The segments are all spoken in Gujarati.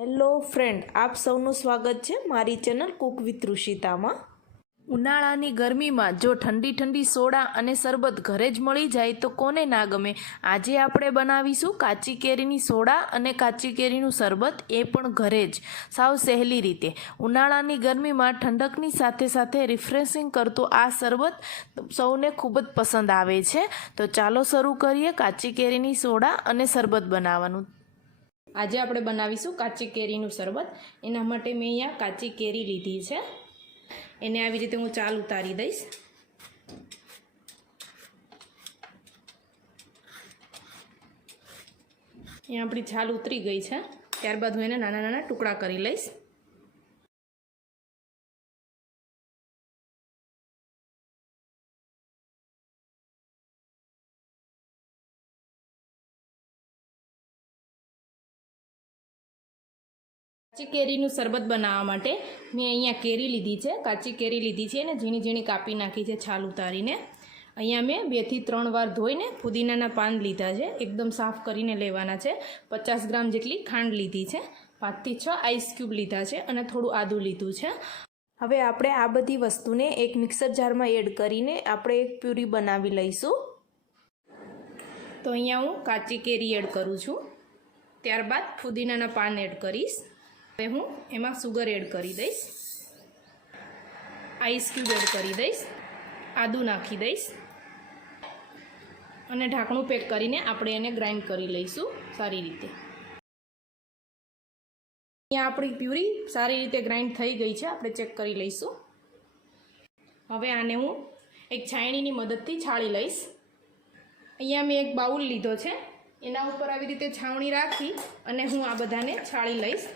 હેલો ફ્રેન્ડ, આપ સૌનું સ્વાગત છે મારી ચેનલ કુક વિથ ઋષિતામાં. ઉનાળાની ગરમીમાં જો ઠંડી ઠંડી સોડા અને શરબત ઘરે જ મળી જાય તો કોને ના ગમે? આજે આપણે બનાવીશું કાચી કેરીની સોડા અને કાચી કેરીનું શરબત, એ પણ ઘરે જ. સાવ સહેલી રીતે. ઉનાળાની ગરમીમાં ઠંડકની સાથે સાથે રિફ્રેશિંગ કરતું આ શરબત સૌને ખૂબ જ પસંદ આવે છે. તો ચાલો શરૂ કરીએ કાચી કેરીની સોડા અને શરબત બનાવવાનું. આજે આપણે બનાવીશું કાચી કેરીનું શરબત. એના માટે મેં અહીંયા કાચી કેરી લીધી છે. એને આવી રીતે હું ચાલ ઉતારી દઈશ. અહીંયા આપણી છાલ ઉતરી ગઈ છે. ત્યારબાદ હું એને નાના નાના ટુકડા કરી લઈશ. કાચી કેરીનું શરબત બનાવવા માટે મેં અહીંયા કેરી લીધી છે. કાચી કેરી લીધી છે અને ઝીણી ઝીણી કાપી નાખી છે છાલ ઉતારીને. અહીંયા મેં બેથી ત્રણ વાર ધોઈને ફુદીનાના પાન લીધા છે. એકદમ સાફ કરીને લેવાના છે. પચાસ ગ્રામ જેટલી ખાંડ લીધી છે. પાંચથી છ આઈસ ક્યુબ લીધા છે અને થોડું આદું લીધું છે. હવે આપણે આ બધી વસ્તુને એક મિક્સર જારમાં એડ કરીને આપણે એક પ્યુરી બનાવી લઈશું. તો અહીંયા હું કાચી કેરી એડ કરું છું. ત્યારબાદ ફુદીનાના પાન એડ કરીશ. હવે હું. એમાં સુગર એડ કરી દઈશ. આઈસ ક્યુબ એડ કરી દઈશ. આદું નાખી દઈશ. અને ઢાંકણું પેક કરીને આપણે એને ગ્રાઇન્ડ કરી લઈશું સારી રીતે. અહીંયા આપણી પ્યુરી સારી રીતે ગ્રાઇન્ડ થઈ ગઈ છે. આપણે ચેક કરી લઈશું. હવે આને હું એક છાયણીની મદદથી છાળી લઈશ. અહીંયા મેં એક બાઉલ લીધો છે. એના ઉપર આવી રીતે છાવણી રાખી અને હું આ બધાને છાળી લઈશ.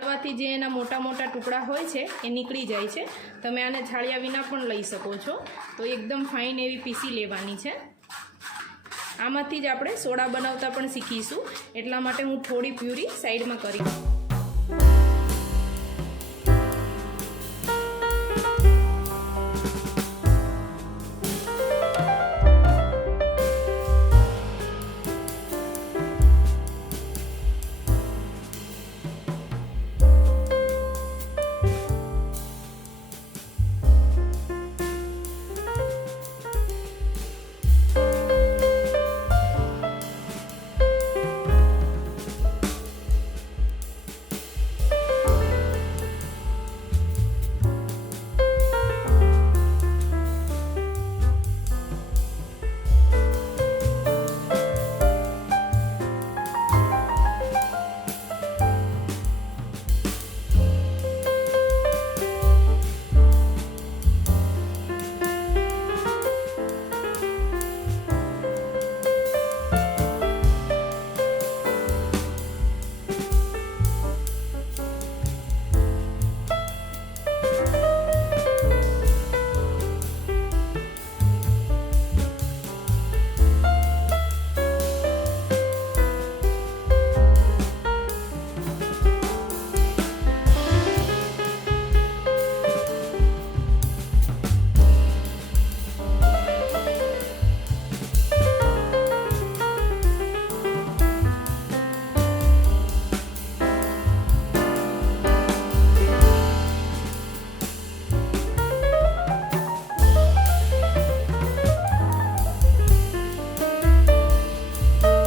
છાળવાથી જે એના મોટા મોટા ટુકડા હોય છે, એ નીકળી જાય છે. તમે આને છાળિયા વિના પણ લઈ શકો છો. તો એકદમ ફાઇન એવી પીસી લેવાની છે. આમાંથી જ આપણે સોડા બનાવતા પણ શીખીશું. એટલા માટે હું થોડી પ્યુરી સાઈડમાં કરી